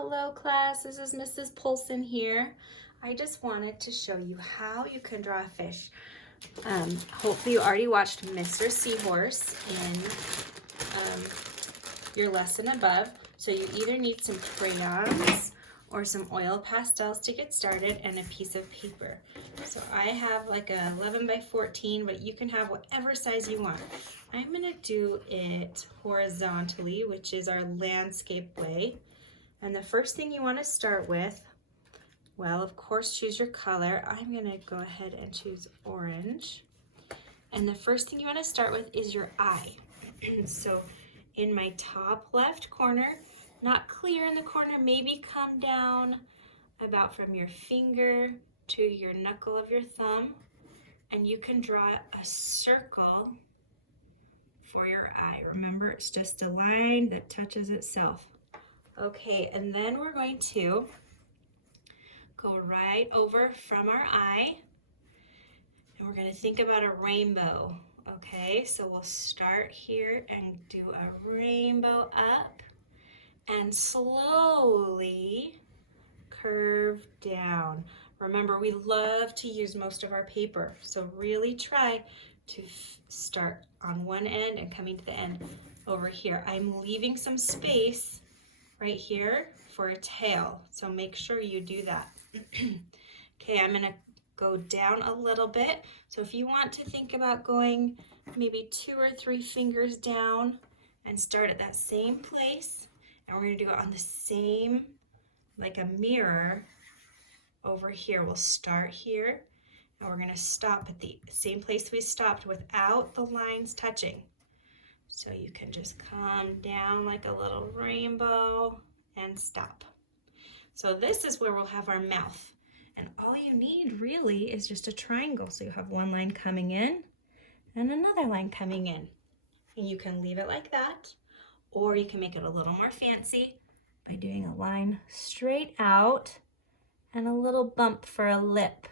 Hello class, this is Mrs. Polson here. I just wanted to show you how you can draw a fish. Hopefully you already watched Mr. Seahorse in your lesson above. So you either need some crayons or some oil pastels to get started and a piece of paper. So I have like a 11 by 14, but you can have whatever size you want. I'm gonna do it horizontally, which is our landscape way. And the first thing you want to start with, well, of course, choose your color. I'm going to go ahead and choose orange. And the first thing you want to start with is your eye. So in my top left corner, not clear in the corner, maybe come down about from your finger to your knuckle of your thumb. And you can draw a circle for your eye. Remember, it's just a line that touches itself. Okay, and then we're going to go right over from our eye, and we're going to think about a rainbow. Okay, so we'll start here and do a rainbow up and slowly curve down. Remember, we love to use most of our paper, so really try to start on one end and coming to the end over here. I'm leaving some space right here for a tail, so make sure you do that. Okay, I'm gonna go down a little bit. So if you want to think about going maybe 2 or 3 fingers down and start at that same place, and we're gonna do it on the same, like a mirror over here. We'll start here, and we're gonna stop at the same place we stopped without the lines touching. So you can just come down like a little rainbow and stop. So this is where we'll have our mouth. And all you need really is just a triangle. So you have one line coming in and another line coming in. And you can leave it like that, or you can make it a little more fancy by doing a line straight out and a little bump for a lip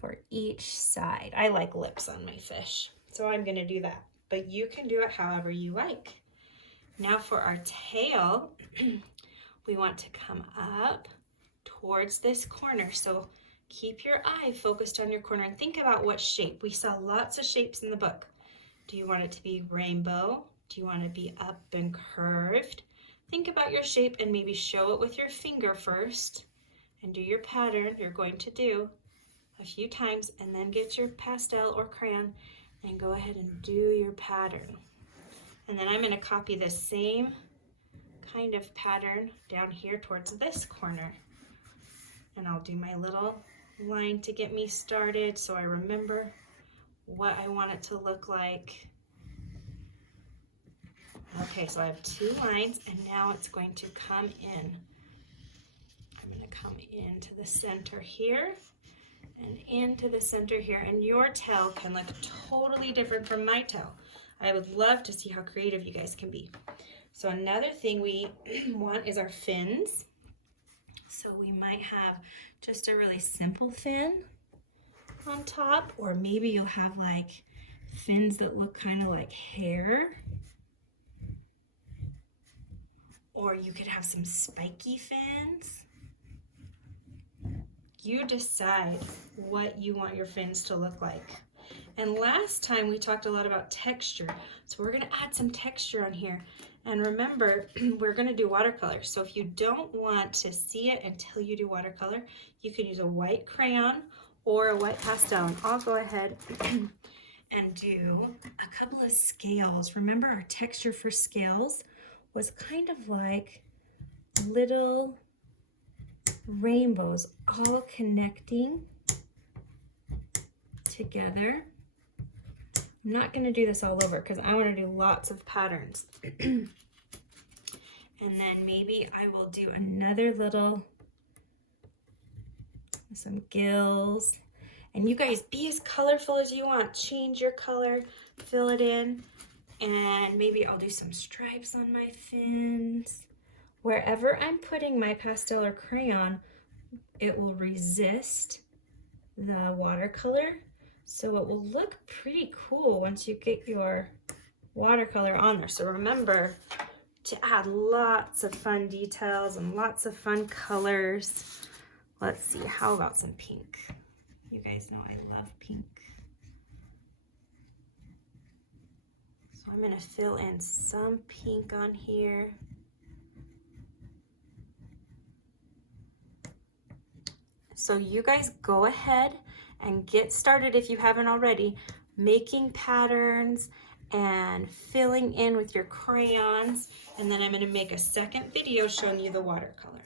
for each side. I like lips on my fish, so I'm gonna do that. But you can do it however you like. Now for our tail, we want to come up towards this corner. So keep your eye focused on your corner and think about what shape. We saw lots of shapes in the book. Do you want it to be rainbow? Do you want it to be up and curved? Think about your shape and maybe show it with your finger first and do your pattern you're going to do a few times, and then get your pastel or crayon and go ahead and do your pattern. And then I'm going to copy the same kind of pattern down here towards this corner. And I'll do my little line to get me started so I remember what I want it to look like. Okay, so I have 2 lines, and now it's going to come in. I'm going to come into the center here and into the center here, and your tail can look totally different from my tail. I would love to see how creative you guys can be. So another thing we want is our fins. So we might have just a really simple fin on top, or maybe you'll have like fins that look kind of like hair, or you could have some spiky fins. You decide what you want your fins to look like. And last time we talked a lot about texture, so we're gonna add some texture on here. And remember, we're gonna do watercolor. So if you don't want to see it until you do watercolor, you can use a white crayon or a white pastel. And I'll go ahead and do a couple of scales. Remember, our texture for scales was kind of like little rainbows all connecting together. I'm not going to do this all over because I want to do lots of patterns. And then maybe I will do another little, some gills. And you guys, be as colorful as you want. Change your color, fill it in, and maybe I'll do some stripes on my fins. Wherever I'm putting my pastel or crayon, it will resist the watercolor, so it will look pretty cool once you get your watercolor on there. So remember, to add lots of fun details and lots of fun colors. Let's see, how about some pink? You guys know I love pink. So I'm gonna fill in some pink on here. So you guys go ahead and get started if you haven't already, making patterns and filling in with your crayons. And then I'm gonna make a second video showing you the watercolor.